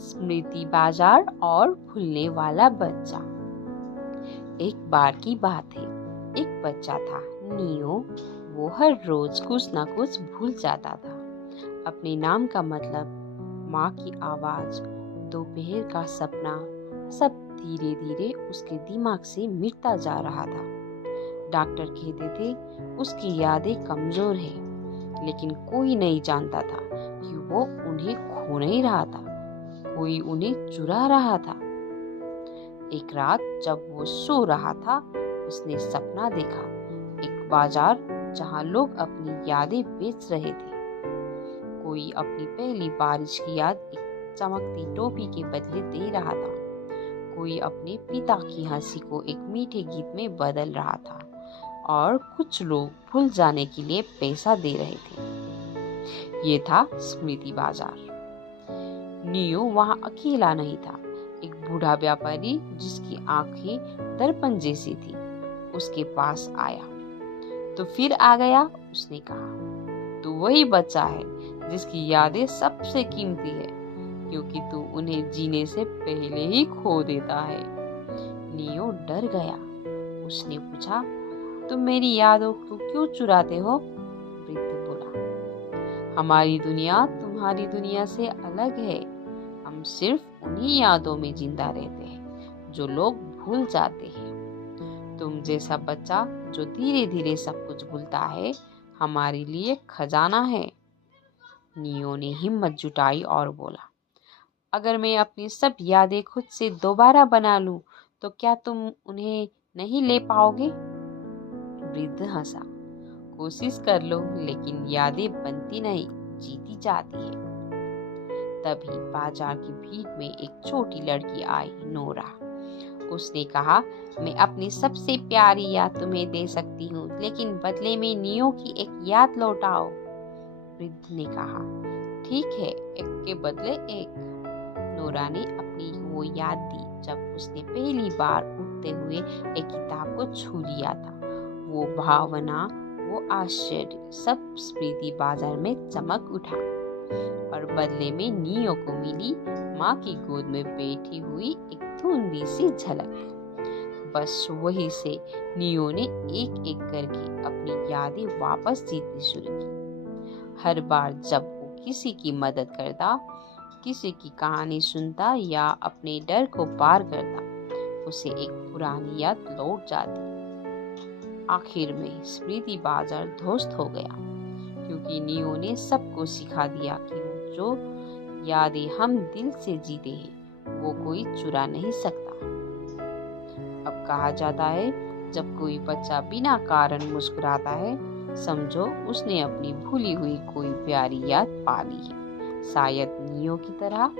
स्मृति बाजार और भूलने वाला बच्चा। एक बार की बात है, एक बच्चा था नियो। वो हर रोज कुछ ना कुछ भूल जाता था। अपने नाम का मतलब, माँ की आवाज, दोपहर का सपना, सब धीरे धीरे उसके दिमाग से मिटता जा रहा था। डॉक्टर कहते थे उसकी यादें कमजोर है, लेकिन कोई नहीं जानता था कि वो उन्हें खो नहीं रहा था, कोई उन्हें चुरा रहा था। एक रात जब वो सो रहा था, उसने सपना देखा, एक बाजार जहाँ लोग अपनी यादें बेच रहे थे। कोई अपनी पहली बारिश की याद एक चमकती टोपी के बदले दे रहा था, कोई अपने पिता की हंसी को एक मीठे गीत में बदल रहा था, और कुछ लोग भूल जाने के लिए पैसा दे रहे थे। ये था स्मृति बाजार। नियो वहाँ अकेला नहीं था। एक बूढ़ा व्यापारी जिसकी आंखें दर्पण जैसी थी, उसके पास आया। तो फिर आ गया, उसने कहा। तू वही बच्चा है जिसकी यादें सबसे कीमती है, क्योंकि तू उन्हें जीने से पहले ही खो देता है। नियो डर गया। उसने पूछा, तुम मेरी यादों को क्यों चुराते हो? वृद्ध बोला, हमारी दुनिया तुम्हारी दुनिया से अलग है। हम सिर्फ उन्हीं यादों में जिंदा रहते हैं जो लोग भूल जाते हैं। तुम जैसा बच्चा जो धीरे धीरे सब कुछ भूलता है, हमारे लिए खजाना है। नियो ने हिम्मत जुटाई और बोला, अगर मैं अपनी सब यादें खुद से दोबारा बना लूं, तो क्या तुम उन्हें नहीं ले पाओगे? वृद्ध हंसा, कोशिश कर लो, लेकिन यादें बनती नहीं, जीती जाती है। तभी बाजार की भीड़ में एक छोटी लड़की आई, नोरा। उसने कहा, मैं अपनी सबसे प्यारी याद तुम्हें दे सकती हूँ, लेकिन बदले में नियो की एक याद लौटाओ। वृद्ध ने कहा, ठीक है, एक के बदले एक। नोरा ने अपनी वो याद दी जब उसने पहली बार उठते हुए एक किताब को छू लिया था। वो भावना, वो आश्चर्य, सब स्मृति बाजार में चमक उठा, और बदले में नियो को मिली माँ की गोद में बैठी हुई एक धुंधली सी झलक। बस वही से नियो ने एक एक करके अपनी यादें वापस जीतनी शुरू की। हर बार जब वो किसी की मदद करता, किसी की कहानी सुनता या अपने डर को पार करता, उसे एक पुरानी याद लौट जाती। आखिर में स्मृति बाजार ध्वस्त हो गया, क्योंकि नियो ने सबको सिखा दिया कि जो यादें हम दिल से जीते हैं, वो कोई चुरा नहीं सकता। अब कहा जाता है, जब कोई बच्चा बिना कारण मुस्कुराता है, समझो उसने अपनी भूली हुई कोई प्यारी याद पा ली है। शायद नियो की तरह